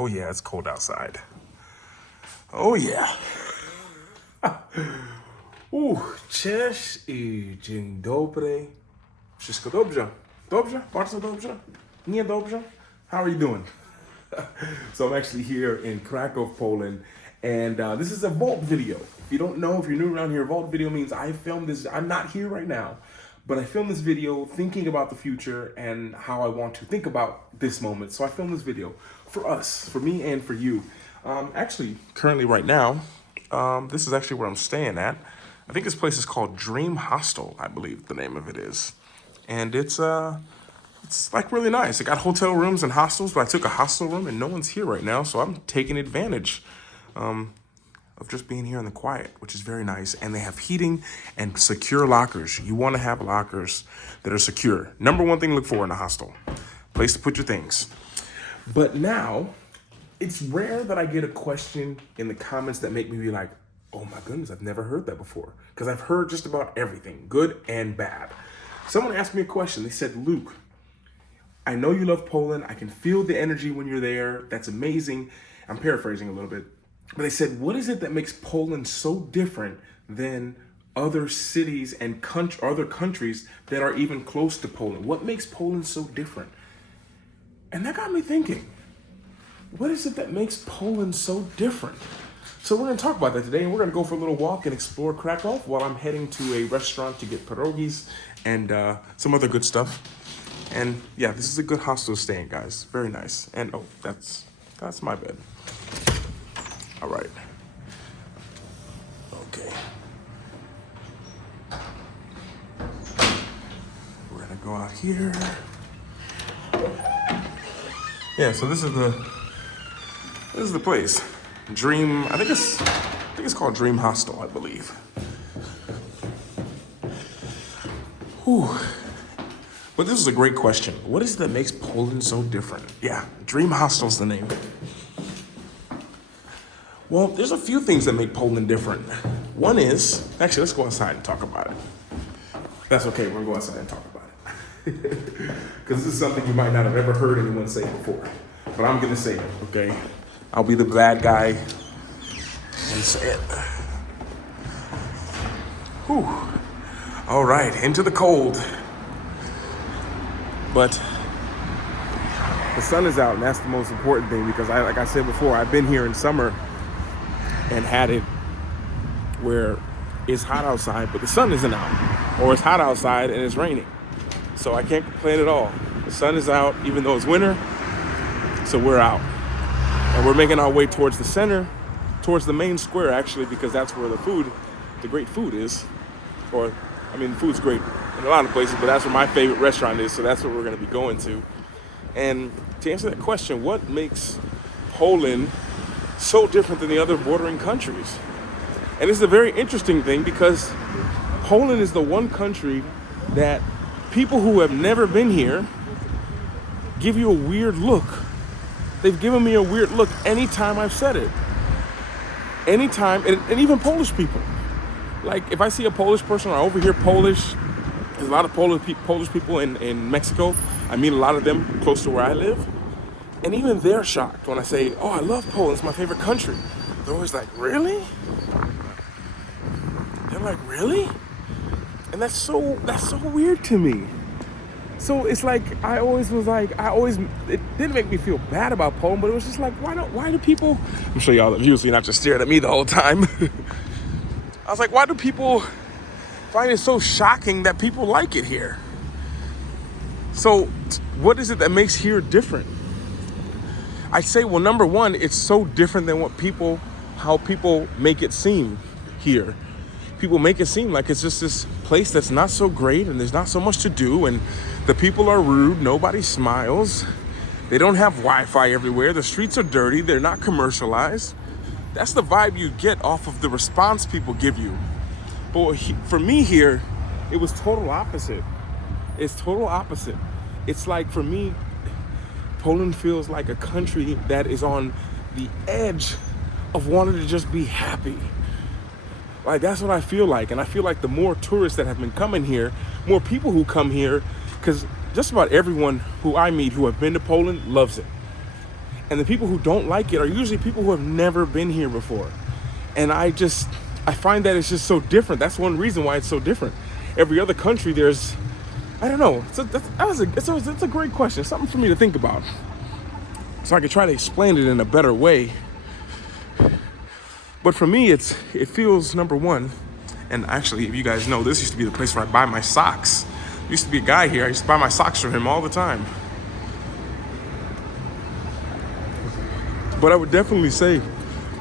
Oh yeah, it's cold outside. Oh yeah. Cześć I dzień dobry. Wszystko dobrze? Dobrze? Bardzo dobrze? Nie dobrze? How are you doing? So I'm actually here in Krakow, Poland, and this is a vault video. If you don't know, if you're new around here, vault video means I filmed this. I'm not here right now, but I filmed this video thinking about the future and how I want to think about this moment. So I filmed this video for us, for me and for you. Actually, currently right now, this is actually where I'm staying at. I think this place is called Dream Hostel, I believe the name of it is. And it's like really nice. It got hotel rooms and hostels, but I took a hostel room and no one's here right now, so I'm taking advantage of just being here in the quiet, which is very nice. And they have heating and secure lockers. You want to have lockers that are secure. Number one thing to look for in a hostel, place to put your things. But now, it's rare that I get a question in the comments that make me be like, oh my goodness, I've never heard that before. Because I've heard just about everything, good and bad. Someone asked me a question. They said, Luke, I know you love Poland. I can feel the energy when you're there. That's amazing. I'm paraphrasing a little bit. But they said, what is it that makes Poland so different than other cities and other countries that are even close to Poland? What makes Poland so different? And that got me thinking, what is it that makes Poland so different? So we're going to talk about that today, and we're going to go for a little walk and explore Krakow while I'm heading to a restaurant to get pierogies and some other good stuff. And yeah, this is a good hostel to stay in, guys. Very nice. And oh, that's my bed. All right. Okay. We're going to go out here. Yeah, so this is the place. Dream, I think it's called Dream Hostel, I believe. Whew. But this is a great question. What is it that makes Poland so different? Yeah, Dream Hostel's the name. Well, there's a few things that make Poland different. One is, actually, let's go outside and talk about it. That's okay, we're gonna go outside and talk about it. Because this is something you might not have ever heard anyone say before. But I'm gonna say it, okay? I'll be the bad guy and say it. Whew. All right, into the cold. But the sun is out, and that's the most important thing, because like I said before, I've been here in summer and had it where it's hot outside, but the sun isn't out. Or it's hot outside and it's raining. So I can't complain at all. The sun is out, even though it's winter, so we're out. And we're making our way towards the center, towards the main square, actually, because that's where the great food is. Or, I mean, the food's great in a lot of places, but that's where my favorite restaurant is, so that's what we're gonna be going to. And to answer that question, what makes Poland so different than the other bordering countries? And this is a very interesting thing, because Poland is the one country that people who have never been here give you a weird look. They've given me a weird look anytime I've said it. Anytime, and even Polish people. Like, if I see a Polish person or I overhear Polish, there's a lot of Polish people in Mexico. I meet a lot of them close to where I live. And even they're shocked when I say, oh, I love Poland, it's my favorite country. They're always like, really? They're like, really? And that's so weird to me. So it's like, it didn't make me feel bad about Poland, but it was just like, why do people, I'm sure y'all usually not just staring at me the whole time. I was like, why do people find it so shocking that people like it here? So what is it that makes here different? I say, well, number one, it's so different than how people make it seem here. People make it seem like it's just this place that's not so great and there's not so much to do and the people are rude, nobody smiles, they don't have Wi-Fi everywhere, the streets are dirty, they're not commercialized. That's the vibe you get off of the response people give you. But for me here, it was total opposite. It's total opposite. It's like, for me, Poland feels like a country that is on the edge of wanting to just be happy. Like, that's what I feel like. And I feel like the more tourists that have been coming here, more people who come here, because just about everyone who I meet who have been to Poland loves it. And the people who don't like it are usually people who have never been here before. And I find that it's just so different. That's one reason why it's so different. Every other country, there's, I don't know. It's a great question. Something for me to think about. So I could try to explain it in a better way. But for me, it feels, number one, and actually, if you guys know, this used to be the place where I buy my socks. There used to be a guy here. I used to buy my socks from him all the time. But I would definitely say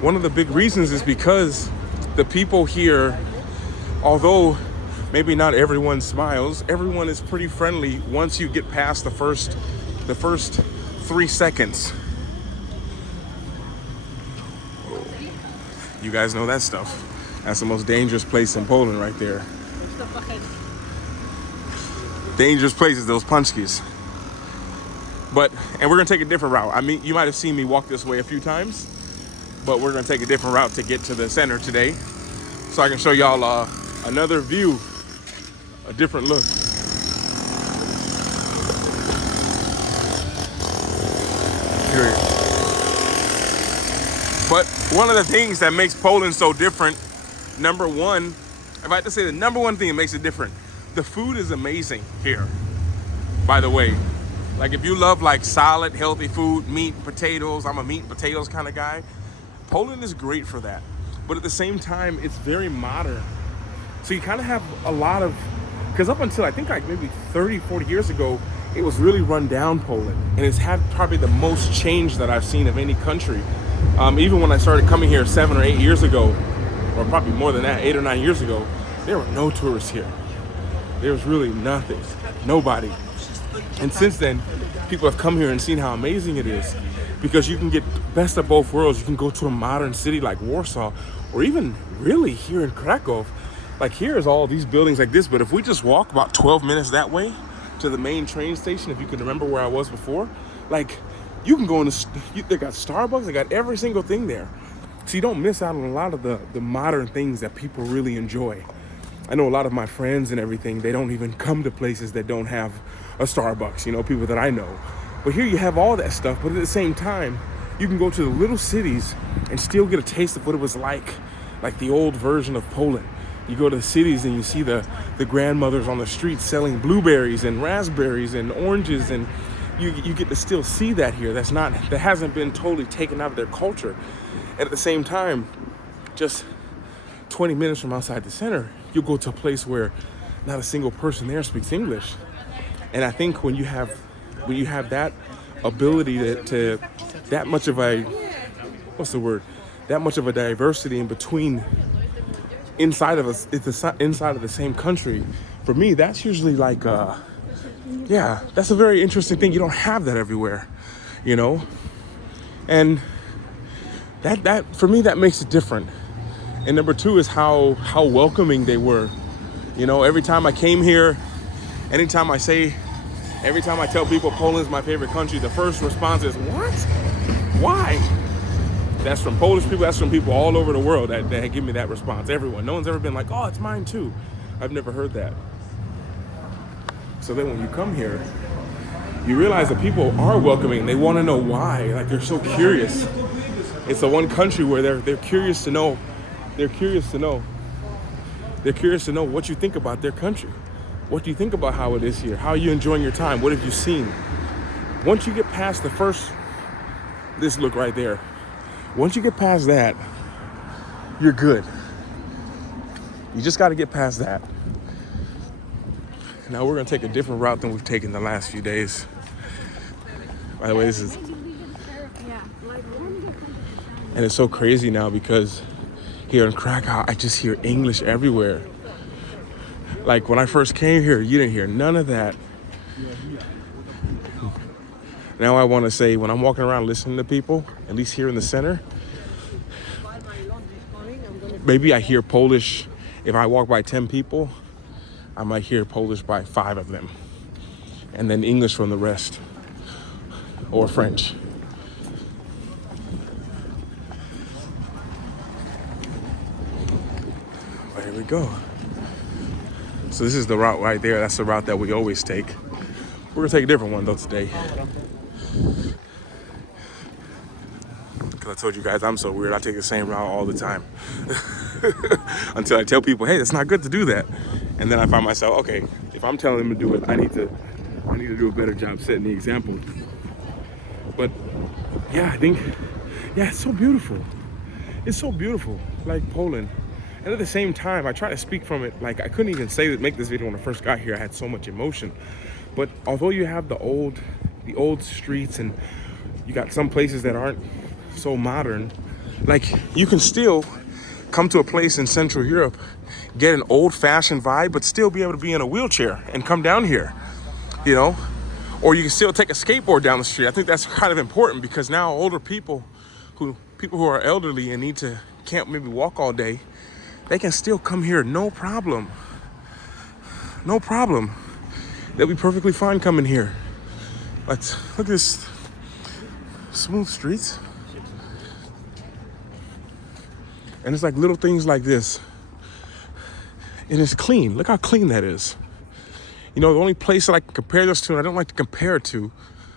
one of the big reasons is because the people here, although maybe not everyone smiles, everyone is pretty friendly once you get past the first 3 seconds. You guys know that stuff. That's the most dangerous place in Poland right there. Dangerous places, those punchkis. And we're gonna take a different route. I mean, you might have seen me walk this way a few times, but we're gonna take a different route to get to the center today, so I can show y'all another view, a different look. Here. But one of the things that makes Poland so different, number one, if I had to say the number one thing that makes it different, the food is amazing here, by the way. Like if you love like solid, healthy food, meat, potatoes, I'm a meat and potatoes kind of guy. Poland is great for that. But at the same time, it's very modern. So you kind of have a lot of, because up until I think like maybe 30, 40 years ago, it was really run down Poland. And it's had probably the most change that I've seen of any country. Even when I started coming here 7 or 8 years ago, or probably more than that, 8 or 9 years ago, there were no tourists here. There was really nothing, nobody. And since then, people have come here and seen how amazing it is, because you can get best of both worlds. You can go to a modern city like Warsaw, or even really here in Krakow. Like here is all these buildings like this, but if we just walk about 12 minutes that way to the main train station, if you can remember where I was before, like you can go in they got Starbucks, they got every single thing there. So you don't miss out on a lot of the modern things that people really enjoy. I know a lot of my friends and everything, they don't even come to places that don't have a Starbucks, you know, people that I know. But here you have all that stuff, but at the same time, you can go to the little cities and still get a taste of what it was like the old version of Poland. You go to the cities and you see the grandmothers on the streets selling blueberries and raspberries and oranges, and you get to still see that here. That hasn't been totally taken out of their culture. And at the same time, just 20 minutes from outside the center, you'll go to a place where not a single person there speaks English. And I think when you have that ability to that much of a, that much of a diversity in between inside of the same country, for me, that's usually like, that's a very interesting thing. You don't have that everywhere, you know? And that for me, that makes it different. And number two is how welcoming they were. You know, every time I came here, every time I tell people Poland's my favorite country, the first response is, what? Why? That's from Polish people, that's from people all over the world that give me that response. Everyone. No one's ever been like, oh, it's mine too. I've never heard that. So then when you come here, you realize that people are welcoming. They want to know why. Like, they're so curious. It's the one country where they're curious to know. They're curious to know what you think about their country. What do you think about how it is here? How are you enjoying your time? What have you seen? Once you get past this look right there, once you get past that, you're good. You just got to get past that. Now we're going to take a different route than we've taken the last few days. By the way, and it's so crazy now because here in Krakow, I just hear English everywhere. Like when I first came here, you didn't hear none of that. Now I want to say, when I'm walking around listening to people, at least here in the center, maybe I hear Polish. If I walk by 10 people, I might hear Polish by 5 of them. And then English from the rest. Or French. But here we go. So this is the route right there. That's the route that we always take. We're gonna take a different one though today. I told you guys I'm so weird. I take the same route all the time until I tell people, hey, it's not good to do that. And then I find myself, okay, if I'm telling them to do it, I need to do a better job setting the example. But yeah, I think, yeah, it's so beautiful. It's so beautiful, like Poland. And at the same time, I try to speak from it. Like, I couldn't even make this video when I first got here. I had so much emotion. But although you have the old streets, and you got some places that aren't so modern, like, you can still come to a place in Central Europe, get an old-fashioned vibe, but still be able to be in a wheelchair and come down here, you know? Or you can still take a skateboard down the street. I think that's kind of important, because now older people who are elderly and can't maybe walk all day, they can still come here, no problem. No problem. They'll be perfectly fine coming here. Look at this smooth streets. And it's like little things like this. And it's clean. Look how clean that is. You know, the only place that I can compare this to, and I don't like to compare it to,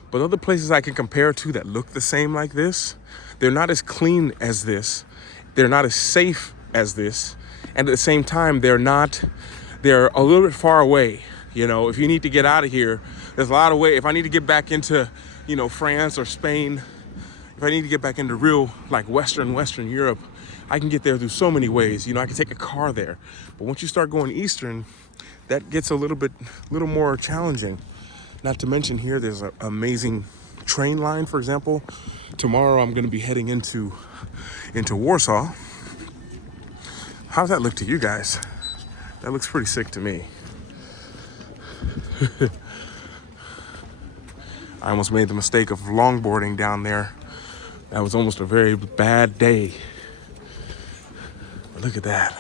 but other places I can compare it to that look the same like this, they're not as clean as this. They're not as safe as this. And at the same time, they're a little bit far away. You know, if you need to get out of here, there's a lot of ways. If I need to get back into, you know, France or Spain, if I need to get back into real, like, Western Europe, I can get there through so many ways. You know, I can take a car there. But once you start going Eastern, that gets a little more challenging. Not to mention here, there's an amazing train line, for example. Tomorrow I'm going to be heading into Warsaw. How does that look to you guys? That looks pretty sick to me. I almost made the mistake of longboarding down there. That was almost a very bad day. But look at that.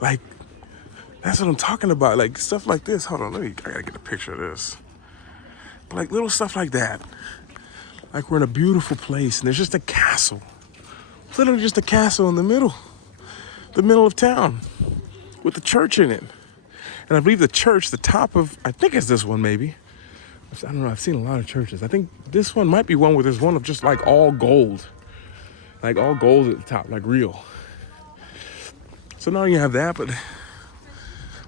Like, that's what I'm talking about. Like, stuff like this. Hold on, I gotta get a picture of this. But like little stuff like that. Like, we're in a beautiful place and there's just a castle. Literally just a castle in the middle of town with the church in it. And I believe the church, the top of, I think it's this one maybe. I don't know, I've seen a lot of churches. I think this one might be one where there's one of just like all gold. Like all gold at the top, like real. So now you have that, but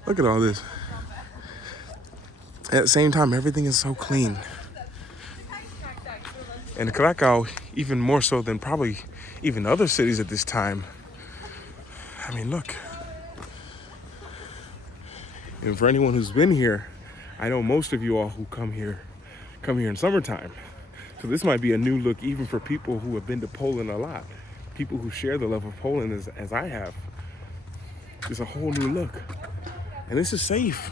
look at all this. At the same time, everything is so clean. And Krakow, even more so than probably even other cities at this time. I mean, look. And for anyone who's been here, I know most of you all who come here in summertime. So this might be a new look even for people who have been to Poland a lot. People who share the love of Poland as I have. It's a whole new look. And this is safe.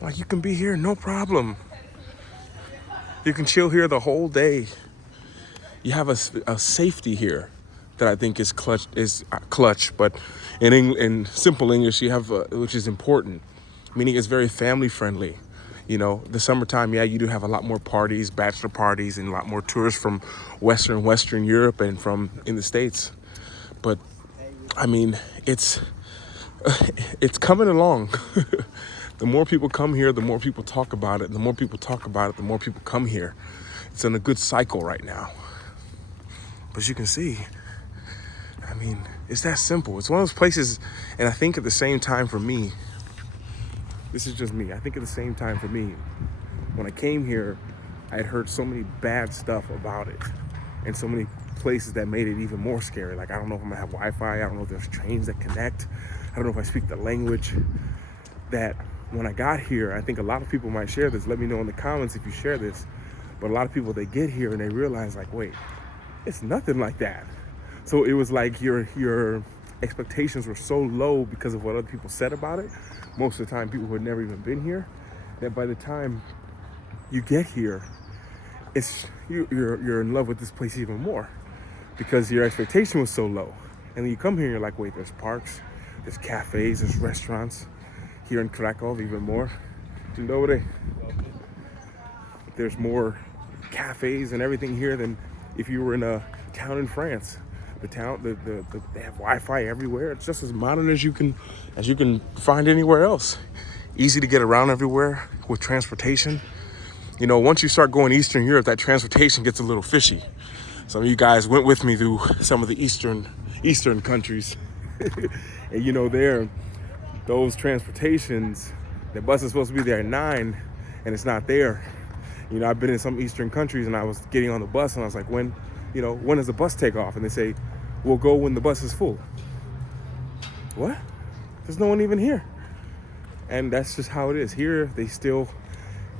Like, you can be here, no problem. You can chill here the whole day. You have a safety here that I think is clutch, but in simple English, you have, which is important, meaning it's very family friendly. You know, the summertime, yeah, you do have a lot more parties, bachelor parties, and a lot more tourists from Western Europe and from in the States. But I mean, it's coming along. The more people come here, the more people talk about it. The more people talk about it, the more people come here. It's in a good cycle right now. But you can see, I mean, it's that simple. It's one of those places, and I think at the same time for me, this is just me, I think at the same time for me, when I came here, I had heard so many bad stuff about it, and so many places that made it even more scary. Like, I don't know if I'm gonna have Wi-Fi, I don't know if there's trains that connect, I don't know if I speak the language. That when I got here, I think a lot of people might share this. Let me know in the comments if you share this. But a lot of people, they get here and they realize, like, wait, it's nothing like that. So it was like your expectations were so low because of what other people said about it. Most of the time, people who had never even been here, that by the time you get here, you're in love with this place even more because your expectation was so low. And then you come here and you're like, wait, there's parks, there's cafes, there's restaurants. Here in Krakow, even more. Dzień dobry. There's more cafes and everything here than if you were in a town in France. They have Wi-Fi everywhere. It's just as modern as you can find anywhere else. Easy to get around everywhere with transportation. you know, once you start going Eastern Europe, that transportation gets a little fishy. Some of you guys went with me through some of the Eastern countries. And you know, those transportations, the bus is supposed to be there at 9 and it's not there. You know, I've been in some Eastern countries and I was getting on the bus and I was like, when does the bus take off? And they say, we'll go when the bus is full. What? There's no one even here. And that's just how it is. Here,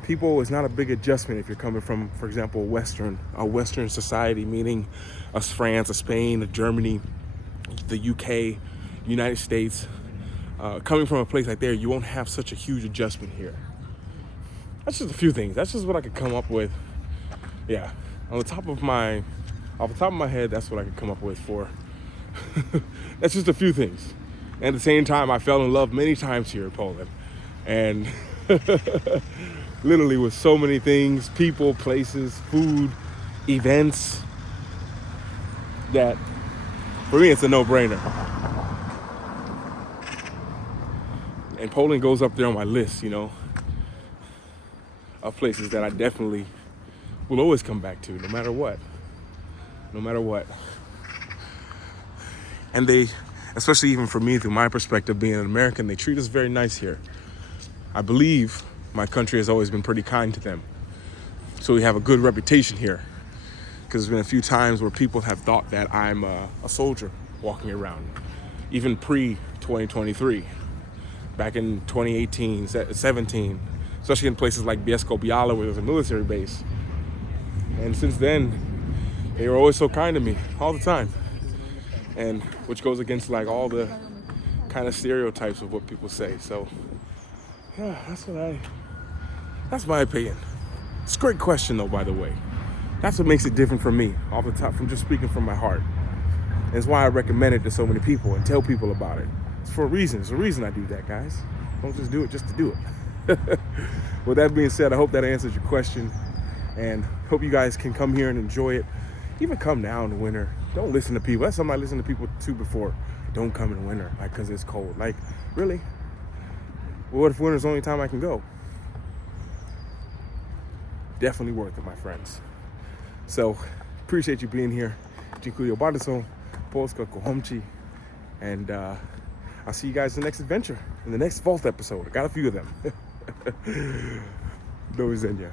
people, it's not a big adjustment if you're coming from, for example, a Western society, meaning a France, a Spain, a Germany, the UK, United States. Coming from a place like there, you won't have such a huge adjustment here. That's just a few things. That's just what I could come up with. Yeah, off the top of my head, that's what I could come up with for. That's just a few things. And at the same time, I fell in love many times here in Poland. And literally with so many things, people, places, food, events, that for me, it's a no-brainer. And Poland goes up there on my list, you know, of places that I definitely will always come back to, no matter what. No matter what. And they, especially even for me, through my perspective, being an American, they treat us very nice here. I believe my country has always been pretty kind to them. So we have a good reputation here. Because there's been a few times where people have thought that I'm a soldier walking around, even pre-2023. Back in 2018, 17, especially in places like Bielsko-Biała where there's a military base. And since then, they were always so kind to me, all the time. And which goes against like all the kind of stereotypes of what people say. So, yeah, that's my opinion. It's a great question though, by the way. That's what makes it different from me, off the top, from just speaking from my heart. And it's why I recommend it to so many people and tell people about it. It's for a reason. It's a reason I do that, guys. Don't just do it just to do it. With that being said, I hope that answers your question. And hope you guys can come here and enjoy it. Even come now in the winter. Don't listen to people. That's something I listened to people to before. Don't come in winter, like, because it's cold. Like, really? Well, what if winter's the only time I can go? Definitely worth it, my friends. So, appreciate you being here. Dziękuję bardzo. Polska kocham. And I'll see you guys in the next adventure, in the next Vault episode. I got a few of them. Do widzenia.